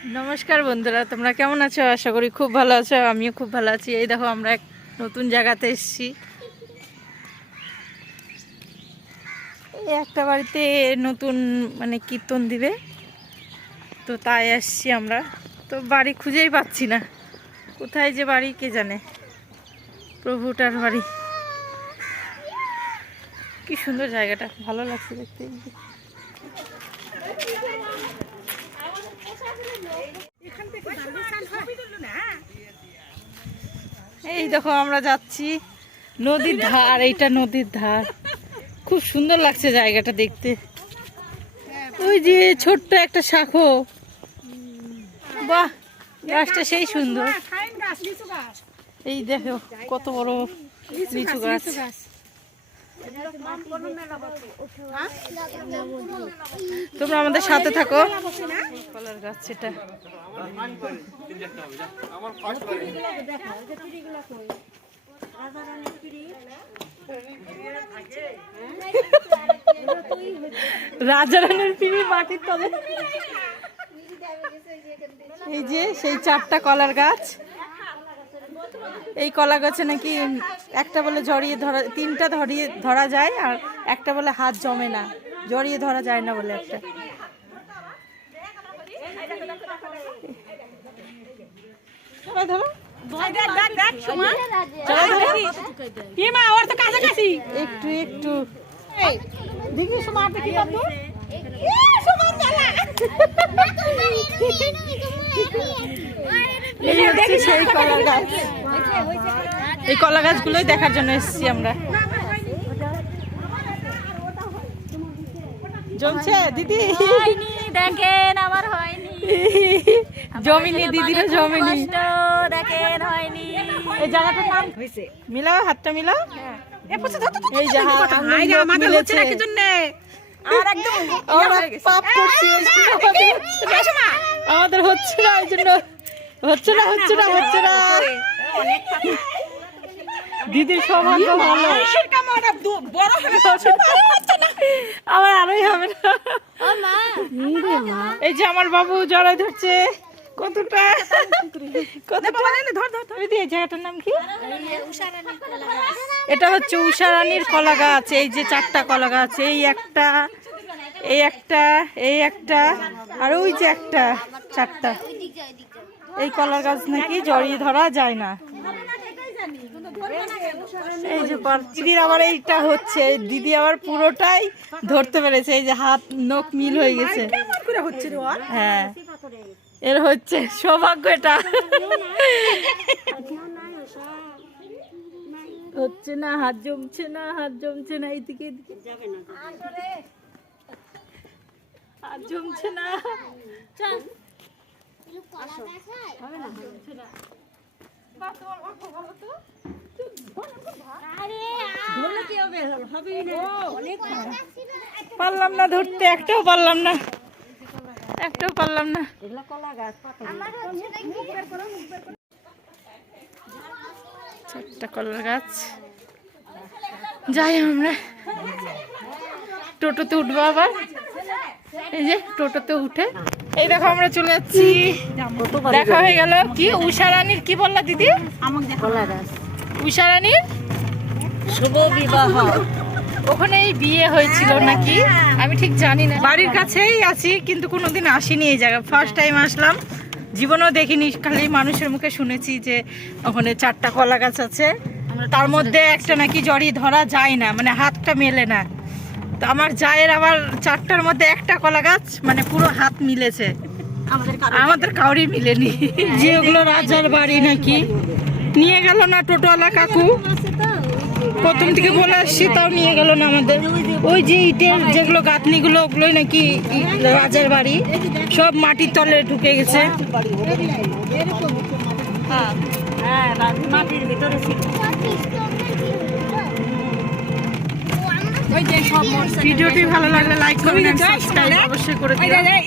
নমস্কার বন্ধুরা, তোমরা কেমন আছো? আশা করি খুব ভালো আছো। আমিও খুব ভালো আছি। এই দেখো আমরা এক নতুন জায়গাতে এসেছি। এই একটা বাড়িতে নতুন কীর্তন দিবে, তো তাই আসছি আমরা। তো বাড়ি খুঁজেই পাচ্ছি না, কোথায় যে বাড়ি কে জানে। প্রভুটার বাড়ি। কি সুন্দর জায়গাটা, ভালো লাগছে দেখতে। এই দেখো আমরা যাচ্ছি নদীর ধার, এইটা নদীর ধার। খুব সুন্দর লাগছে জায়গাটা দেখতে। ওই যে ছোট্ট একটা শাখো, বাহ, গাছটা সেই সুন্দর। এই দেখো কত বড় লিচু গাছ। তোমরা আমাদের সাথে থাকো। কলার গাছ সেটা। রাজা রানীর পিড়ি মাটির তলে। এই যে সেই 4টা কলার গাছ। এই কলা গাছে নাকি একটা বলে জড়িয়ে ধরা, 3টা ধরা যায়, আর একটা বলে হাত জমে না, জড়িয়ে ধরা যায় না বলে একটা। একটু একটু সেই কলা গাছ। এই কলা গাছগুলোই দেখার জন্য এসেছি আমরা। জমছে দিদি? দেখেন আমার হয়নি, জমিনি, দিদিরও জমিনি। দেখেন হয়নি। এই জায়গাটার নাম মিলাও, হাতটা মিলাও। এই যে আমাদের হচ্ছে না কি জন্য পাপ করছি, আমাদের হচ্ছে না, এই জন্য হচ্ছে না। দিদির সৌভাগ্য ভালো, আমার আরোই হবে না। এই যে আমার বাবু জড়াই ধরছে। কতটা এই জায়গাটার নাম কি? এটা হচ্ছে উষা রানীর কলা গাছ। এই যে 4টা কলা গাছ, এই একটা, এই একটা, এই একটা, আর ওই যে একটা, 4টা। এই কলা গাছ নাকি জড়িয়ে ধরা যায় না। এই যে দিদির আবার এইটা হচ্ছে, দিদি আবার পুরোটাই ধরতে পেরেছে। এই যে হাত নখ মিল হয়ে গেছে। হ্যাঁ, এর হচ্ছে সৌভাগ্য। এটা হচ্ছে না, হাত জমছে না, হাত জমছে না। এইদিকে হাত জমছে না। পারলাম না ধরতে, একটাও পারলাম না। 4টা কলার গাছ। যাই আমরা টোটোতে উঠবো আবার। এই যে টোটোতে উঠে এই দেখো আমরা চলে যাচ্ছি। দেখা হয়ে গেল। কি উষা রানীর কি বললা দিদি? উষা রানীর শুভ বিবাহ। ওখানে বিয়ে হয়েছিল নাকি, আমি ঠিক জানি না। বাড়ির কাছেই আছি, কিন্তু কোনোদিন আসিনি এই জায়গা। ফার্স্ট টাইম আসলাম, জীবনেও দেখিনি। খালি মানুষের মুখে শুনেছি যে ওখানে 4টা কলা গাছ আছে, তার মধ্যে একটা নাকি জড়িয়ে ধরা যায় না, হাতটা মেলে না। তো আমার জায়ের আবার 4টার মধ্যে একটা কলা গাছ পুরো হাত মিলেছে, আমাদের কাউরি মিলেনি। যে ওগুলো রাজার বাড়ি নাকি নিয়ে গেল না টোটোওয়ালা কাকু। প্রথম থেকে বলে আসছি, তাও নিয়ে গেল না আমাদের। ওই যে ইটের যেগুলো গাঁথনিগুলো, ওগুলোই নাকি রাজার বাড়ি, সব মাটির তলে ঢুকে গেছে। ভিডিওটি ভালো লাগলে লাইক করবেন, সাবস্ক্রাইব অবশ্যই করে দিবেন।